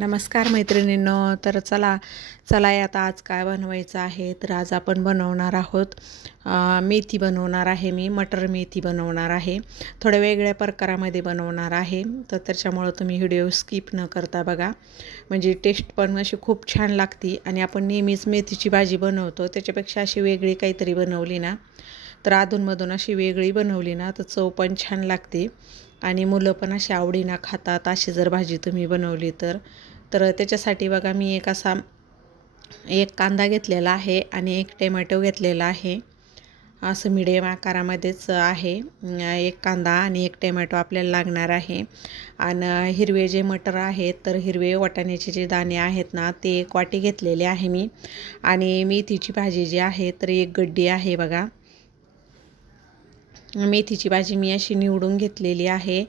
नमस्कार मैत्रिणींनो. तर चला चला आता आज काय बनवायचं आहे. तर आज आपण बनवणार आहोत मेथी बनवणार आहे. मी मटर मेथी बनवणार आहे. थोड्या वेगळ्या प्रकारामध्ये बनवणार आहे. तर त्याच्यामुळं तुम्ही व्हिडिओ स्किप न करता बघा. म्हणजे टेस्ट पण अशी खूप छान लागते. आणि आपण नेहमीच मेथीची भाजी बनवतो त्याच्यापेक्षा अशी वेगळी काहीतरी बनवली ना, तर अधूनमधून अशी वेगळी बनवली ना तर चव पण छान लागते. आणि मुलं पण अशी आवडीनं खातात अशी जर भाजी तुम्ही बनवली तर. त्याच्यासाठी बघा मी एक कांदा घेतलेला आहे आणि एक टोमॅटो घेतलेला आहे. असं मिडियम आकारामध्येच आहे. एक कांदा आणि एक टोमॅटो आपल्याला लागणार आहे. आणि हिरवे जे मटर आहेत तर हिरवे वाटाण्याचे जे दाणे आहेत ना ते एक वाटी घेतलेले आहे मी. आणि मेथीची भाजी जी आहे तर एक गड्डी आहे बघा. मेथीची भाजी मी अशी निवडून घेतलेली आहे.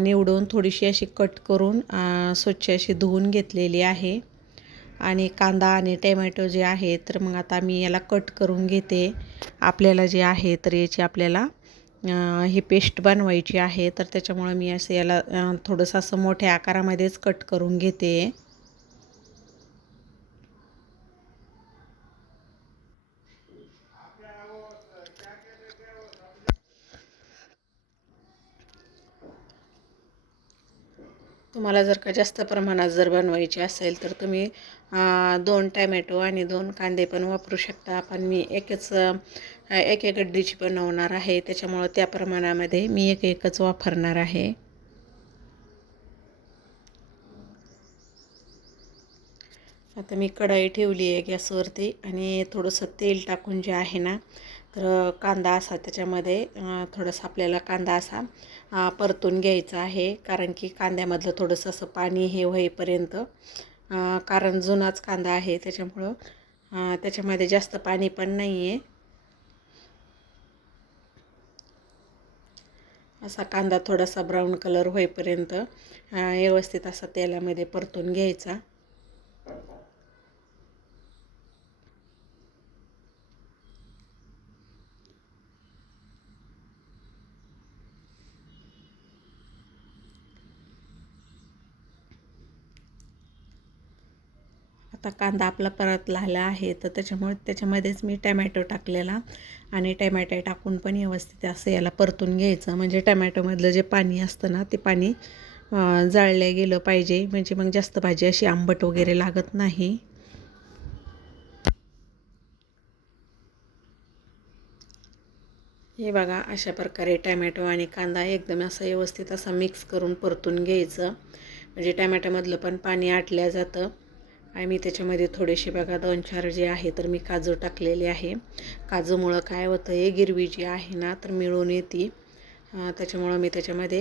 निवडून थोडीशी अशी कट करून स्वच्छ अशी धुवून घेतलेली आहे. आणि कांदा आणि टोमॅटो जे आहे तर मग आता मी याला कट करून घेते. आपल्याला जे आहे तर याची आपल्याला ही पेस्ट बनवायची आहे. तर त्याच्यामुळे मी असं याला थोडंसं असं मोठ्या आकारामध्येच कट करून घेते. तुम्हाला जर का जास्त प्रमाणात जर बनवायची असेल तर तुम्ही 2 टोमॅटो आणि 2 कांदे पण वापरू शकता. पण मी एक गड्डीची बनवणार आहे त्याच्यामुळं त्या प्रमाणामध्ये मी एकच वापरणार आहे. आता मी कढई ठेवली आहे गॅसवरती आणि थोडंसं तेल टाकून जे आहे ना तर कांदा असा त्याच्यामध्ये थोडासा आपल्याला कांदा असा परतून घ्यायचा आहे. कारण की कांद्यामधलं थोडंसं असं पाणी हे होईपर्यंत, कारण जुनाच कांदा आहे त्याच्यामुळं त्याच्यामध्ये जास्त पाणी पण नाही आहे. असा कांदा थोडासा ब्राऊन कलर होईपर्यंत व्यवस्थित असा तेलामध्ये परतून घ्यायचा. आता कांदा आपला परतलेला आहे तर त्याच्यामध्येच मी टोमॅटो टाकलेला आणि टोमॅटो टाकून पण व्यवस्थित असं याला परतून घ्यायचं. म्हणजे टोमॅटोमधलं जे पाणी असतं ना ते पाणी जाळलं गेलं पाहिजे. म्हणजे मग जास्त भाजी अशी आंबट वगैरे लागत नाही. हे बघा अशा प्रकारे टोमॅटो आणि कांदा एकदम असं व्यवस्थित असा मिक्स करून परतून घ्यायचं. म्हणजे टोमॅटोमधलं पण पाणी आटलं जातं. आणि मी त्याच्यामध्ये थोडेसे बघा 2-4 जे आहे तर मी काजू टाकलेले आहे. काजूमुळं काय होतं हे गिरवी जी आहे ना तर मिळून येते. त्याच्यामुळं मी त्याच्यामध्ये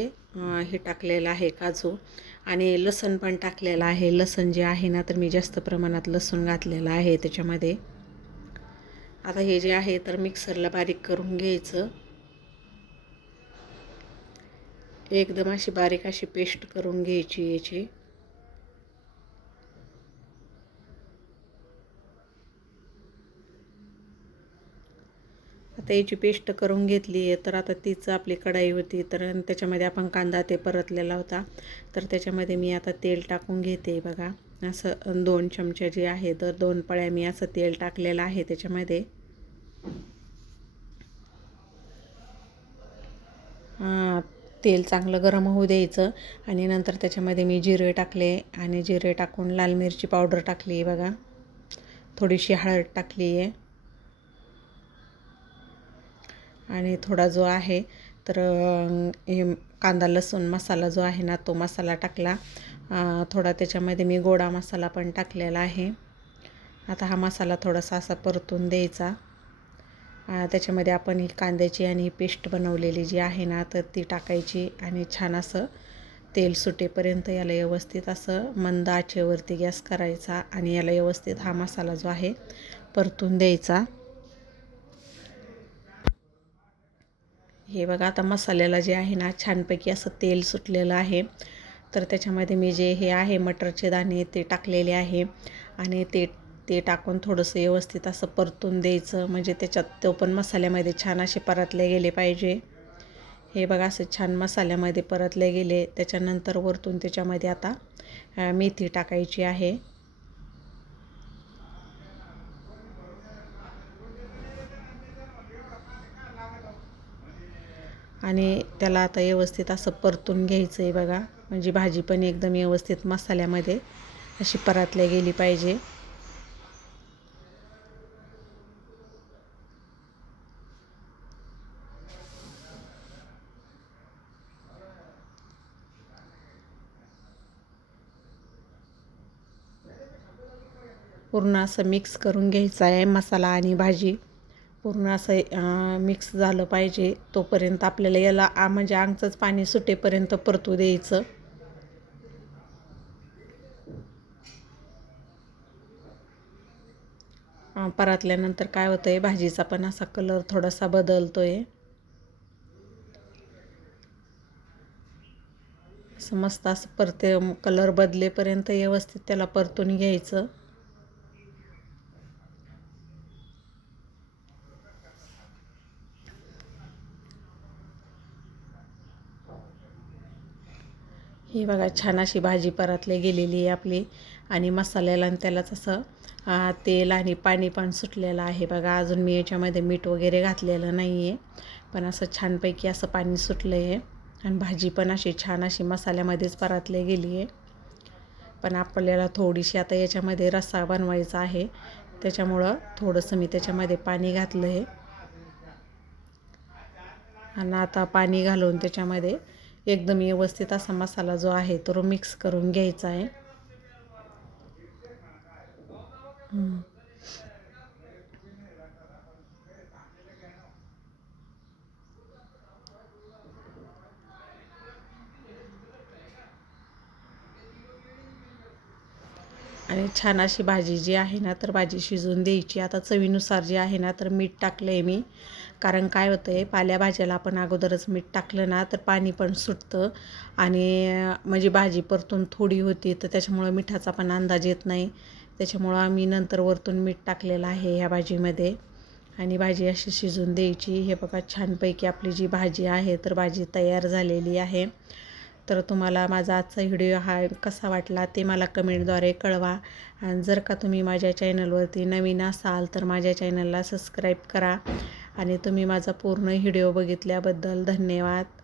हे टाकलेलं आहे काजू. आणि लसूण पण टाकलेलं आहे. लसूण जे आहे ना तर मी जास्त प्रमाणात लसूण घातलेलं आहे त्याच्यामध्ये. आता हे जे आहे तर मिक्सरला बारीक करून घ्यायचं. एकदम अशी बारीक अशी पेस्ट करून घ्यायची याची. आता याची पेस्ट करून घेतली आहे तर आता तीच आपली कढाई होती तर त्याच्यामध्ये आपण कांदा ते परतलेला होता. तर त्याच्यामध्ये मी आता तेल टाकून घेते बघा. असं 2 चमचे जे आहे तर 2 पळ्या मी असं तेल टाकलेलं आहे त्याच्यामध्ये. तेल चांगलं गरम होऊ द्यायचं. आणि नंतर त्याच्यामध्ये मी जिरे टाकले आणि जिरे टाकून लाल मिरची पावडर टाकली आहे बघा. थोडीशी हळद टाकली आहे. आणि थोडा जो आहे तर हे कांदा लसूण मसाला जो आहे ना तो मसाला टाकला. थोडा त्याच्यामध्ये मी गोडा मसाला पण टाकलेला आहे. आता हा मसाला थोडासा असा परतून द्यायचा. त्याच्यामध्ये आपण ही कांद्याची आणि ही पेस्ट बनवलेली जी आहे ना तर ती टाकायची आणि छान असं तेल सुटेपर्यंत याला व्यवस्थित असं मंद आचेवरती गॅस करायचा आणि याला व्यवस्थित हा मसाला जो आहे परतून द्यायचा. हे बघा आता मसाल्याला जे आहे ना छानपैकी असं तेल सुटलेलं आहे. तर त्याच्यामध्ये मी जे हे आहे मटरचे दाणे ते टाकलेले आहे. आणि ते टाकून थोडंसं व्यवस्थित असं परतून द्यायचं. म्हणजे त्याच्यात तो पण मसाल्यामध्ये छान असे परतले गेले पाहिजे. हे बघा असं छान मसाल्यामध्ये परतले गेले. त्याच्यानंतर वरतून त्याच्यामध्ये आता मेथी टाकायची आहे. आणि त्याला आता व्यवस्थित असं परतून घ्यायचं आहे बघा. म्हणजे भाजी पण एकदम व्यवस्थित मसाल्यामध्ये अशी परतल्या गेली पाहिजे. पूर्ण असं मिक्स करून घ्यायचं आहे. मसाला आणि भाजी पूर्ण असं मिक्स झालं पाहिजे. तोपर्यंत आपल्याला याला म्हणजे अंगचंच पाणी सुटेपर्यंत परतू द्यायचं. परतल्यानंतर काय होतं आहे, भाजीचा पण असा कलर थोडासा बदलतो आहे. असं मस्त असं कलर बदलेपर्यंत व्यवस्थित त्याला परतून घ्यायचं. ही बघा छान अशी भाजी परतली गेलेली आहे आपली. आणि मसाल्याला आणि त्यालाच असं तेल आणि पाणी पण सुटलेलं आहे बघा. अजून मी याच्यामध्ये मीठ वगैरे घातलेलं नाही आहे, पण असं छानपैकी असं पाणी सुटलं आहे. आणि भाजी पण अशी छान अशी मसाल्यामध्येच परतली गेली आहे. पण आपल्याला थोडीशी आता याच्यामध्ये रस्सा बनवायचा आहे, त्याच्यामुळं थोडंसं मी त्याच्यामध्ये पाणी घातलं आहे. आणि आता पाणी घालून त्याच्यामध्ये एकदम व्यवस्थित असा मसाला जो आहे तो मिक्स करून घ्यायचा आहे. आणि छान अशी भाजी जी आहे ना, तर भाजी शिजवून द्यायची. आता चवीनुसार जे आहे ना, तर मीठ टाकलं आहे मी. कारण काय होतं आहे, पालेभाज्याला आपण अगोदरच मीठ टाकलं ना, तर पाणी पण सुटतं आणि म्हणजे भाजी परतून थोडी होती, तर त्याच्यामुळं मिठाचा पण अंदाज येत नाही. त्याच्यामुळं आम्ही नंतर वरतून मीठ टाकलेलं आहे ह्या भाजीमध्ये. आणि भाजी अशी शिजवून द्यायची. हे बघा छानपैकी आपली जी भाजी आहे, तर भाजी तयार झालेली आहे. तर तुम्हाला माझा आजचा व्हिडिओ हा कसा वाटला ते मला कमेंटद्वारे कळवा. आणि जर का तुम्ही माझ्या चॅनलवरती नवीन असाल तर माझ्या चॅनलला सबस्क्राईब करा. आणि तुम्ही माझा पूर्ण व्हिडिओ बघितल्याबद्दल धन्यवाद.